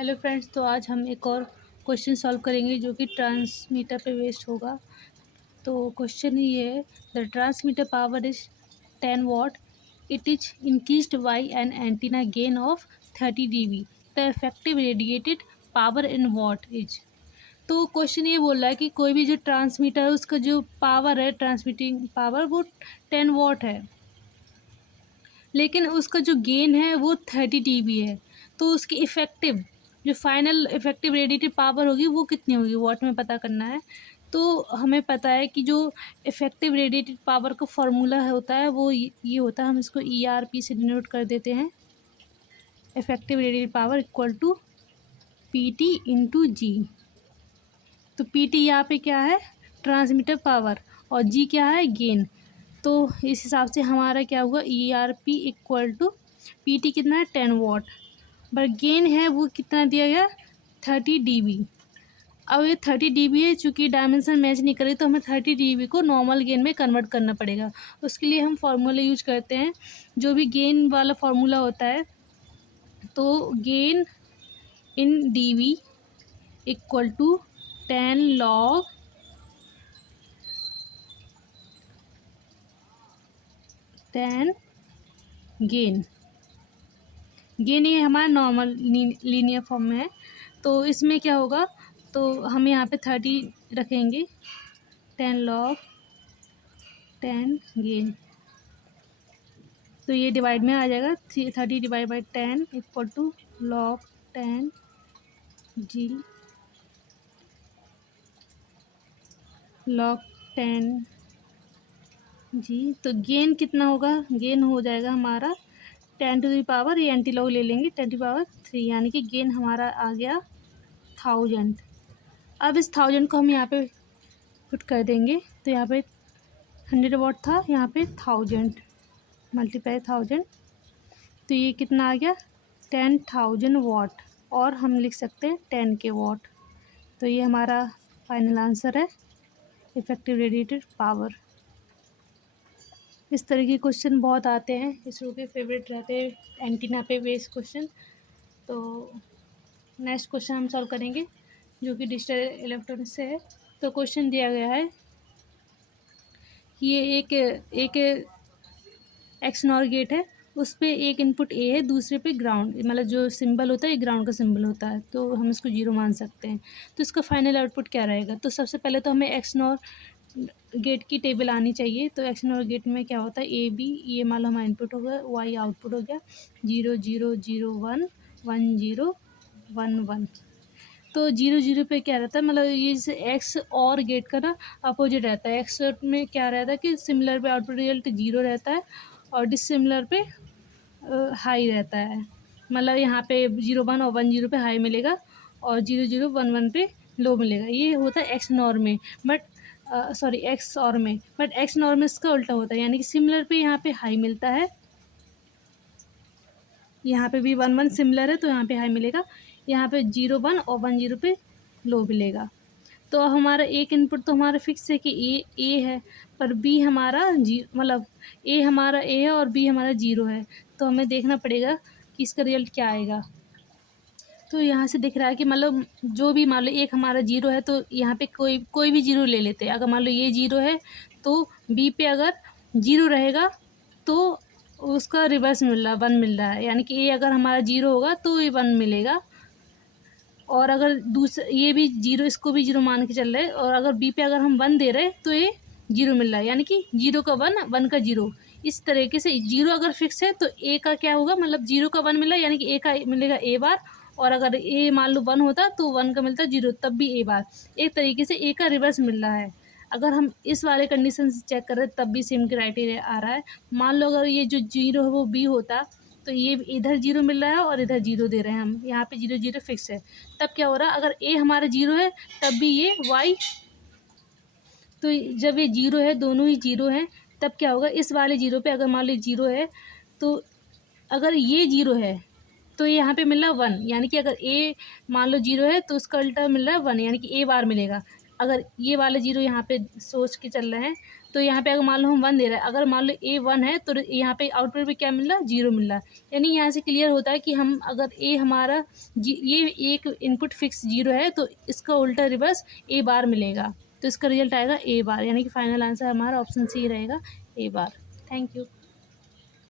Hello friends, तो आज हम एक और क्वेश्चन सॉल्व करेंगे जो कि ट्रांसमीटर पे बेस्ड होगा। तो क्वेश्चन ये है, the transmitter power is 10 watt, it is increased by an antenna gain of 30 dB, the effective radiated power in watt is. तो क्वेश्चन ये बोल रहा है कि कोई भी जो ट्रांसमीटर है उसका जो पावर है, ट्रांसमिटिंग पावर, वो 10 वाट है, लेकिन उसका जो गेन है वो 30 dB है। तो उसकी इफ़ेक्टिव जो फाइनल इफ़ेक्टिव रेडिएटिव पावर होगी वो कितनी होगी, वाट में पता करना है। तो हमें पता है कि जो इफ़ेक्टिव रेडिएटिव पावर का फॉर्मूला होता है वो ये होता है, हम इसको ERP से डिनोट कर देते हैं। Effective radiative power equal to PT into G. तो PT यहाँ पे क्या है, ट्रांसमीटर पावर, और जी क्या है, गेन। तो इस हिसाब से हमारा क्या होगा, ERP इक्वल टू PT कितना है, 10 वाट, बट गेन है वो कितना दिया गया, 30 dB। अब ये 30 dB है, चूँकि डायमेंशन मैच नहीं करे तो हमें 30 dB को नॉर्मल गेन में कन्वर्ट करना पड़ेगा। उसके लिए हम फार्मूला यूज करते हैं, जो भी गेन वाला फार्मूला होता है, तो gain in dB equal to 10 log 10 gain. Gain ये हमारा नॉर्मल लीनियर फॉर्म में है। तो इसमें क्या होगा, तो हम यहाँ पे 30 रखेंगे, 10 log 10 गेन, तो ये डिवाइड में आ जाएगा, 30 divide by 10 equal to log 10 G log 10 G. तो गेन कितना होगा, गेन हो जाएगा हमारा 10 टू द पावर, ये एंटी लॉग ले लेंगे, 10 टू द पावर 3, यानी कि गेन हमारा आ गया 1000। अब इस 1000 को हम यहाँ पे पुट कर देंगे, तो यहाँ पे 100 वाट था, यहाँ पे 1000 मल्टीप्लाई 1000, तो ये कितना आ गया, 10,000 वाट, और हम लिख सकते हैं 10 के वाट। तो ये हमारा फाइनल आंसर है, इफ़ेक्टिव रेडिएटेड पावर। इस तरह के क्वेश्चन बहुत आते हैं, इसरो के फेवरेट रहते हैं एंटीना पे बेस्ड क्वेश्चन। तो नेक्स्ट क्वेश्चन हम सॉल्व करेंगे जो कि डिजिटल इलेक्ट्रॉनिक्स से है। तो क्वेश्चन दिया गया है कि ये एक एक्स नॉर गेट है, उस पर एक इनपुट ए है, दूसरे पे ग्राउंड, मतलब जो सिंबल होता है ये ग्राउंड का सिंबल होता है, तो हम इसको जीरो मान सकते हैं। तो इसका फाइनल आउटपुट क्या रहेगा, तो सबसे पहले तो हमें एक्स नॉर गेट की टेबल आनी चाहिए। तो एक्स नॉर गेट में क्या होता है, ए बी, ये मान लो हमारा इनपुट हो गया, वाई आउटपुट हो गया, 0 0 0 1 1 0 1 1। तो 0 0 पे क्या रहता है, मतलब ये जैसे एक्स और गेट का ना अपोजिट रहता है। एक्स में क्या रहता है कि सिमिलर पे आउटपुट रिजल्ट 0 रहता है, और डिसिमिलर पे हाई रहता है। मतलब यहाँ पे 0 1 और 1 0 पे हाई मिलेगा, और 0 0 1 1 पे लो मिलेगा। ये होता है एक्स नॉर में, बट सॉरी एक्स और में, बट एक्स नॉर में इसका उल्टा होता है, यानी कि सिमिलर पे यहाँ पे हाई मिलता है, यहाँ पे भी 1 1 सिमिलर है तो यहाँ पे हाई मिलेगा, यहाँ पे 0 1 और 1 0 पे लो मिलेगा। तो हमारा एक इनपुट तो हमारा फिक्स है कि ए है, पर बी हमारा मतलब ए हमारा ए है और बी हमारा 0 है। तो हमें देखना पड़ेगा कि इसका रिजल्ट क्या आएगा। तो यहाँ से दिख रहा है कि मतलब जो भी, मान लो एक हमारा 0 है, तो यहाँ पे कोई भी 0 ले लेते हैं। अगर मान लो ये 0 है तो बी पे अगर 0 रहेगा तो उसका रिवर्स मिल रहा है, 1 मिल रहा है, यानी कि ए अगर हमारा 0 होगा तो ये 1 मिलेगा। और अगर ये भी 0, इसको भी 0 मान के चल रहे हैं, और अगर बी पे अगर हम 1 दे रहे हैं तो ये 0 मिल रहा है, यानी कि 0 का 1 1 का 0। इस तरीके से 0 अगर फिक्स है तो ए का क्या होगा, मतलब 0 का 1 मिला, यानी कि ए का मिलेगा ए बार, और अगर ए मान लो 1 होता तो 1 का मिलता 0, तब भी ए बार। एक तरीके से ए का रिवर्स मिल रहा है। अगर हम इस वाले कंडीशन से चेक कर रहे हैं तब भी सेम क्राइटेरिया आ रहा है। मान लो अगर ये जो 0 है वो बी होता, तो ये इधर 0 मिल रहा है और इधर 0 दे रहे हैं हम, यहाँ पे 0 0 फिक्स है। तब क्या हो रहा है, अगर ए हमारा 0 है तब भी ये वाई, तो जब ये 0 है, दोनों ही 0 हैं, तब क्या होगा, इस वाले 0 पे अगर मान लो 0 है, तो अगर ये 0 है तो ये यहाँ पे मिल रहा है 1, यानी कि अगर ए मान लो 0 है तो उसका उल्टा मिल रहा है 1, यानी कि ए बार मिलेगा। अगर ये वाले 0 यहाँ पे सोच के चल रहे हैं तो यहाँ पे अगर मान लो हम 1 दे रहे हैं, अगर मान लो ए 1 है तो यहाँ पे आउटपुट पे क्या मिल रहा है, 0 मिल रहा है। यानी यहाँ से क्लियर होता है कि हम अगर ए हमारा ये एक इनपुट फिक्स 0 है तो इसका उल्टा रिवर्स ए बार मिलेगा, तो इसका रिजल्ट आएगा ए बार, यानी कि फाइनल आंसर हमारा ऑप्शन सी रहेगा, ए बार। Thank you.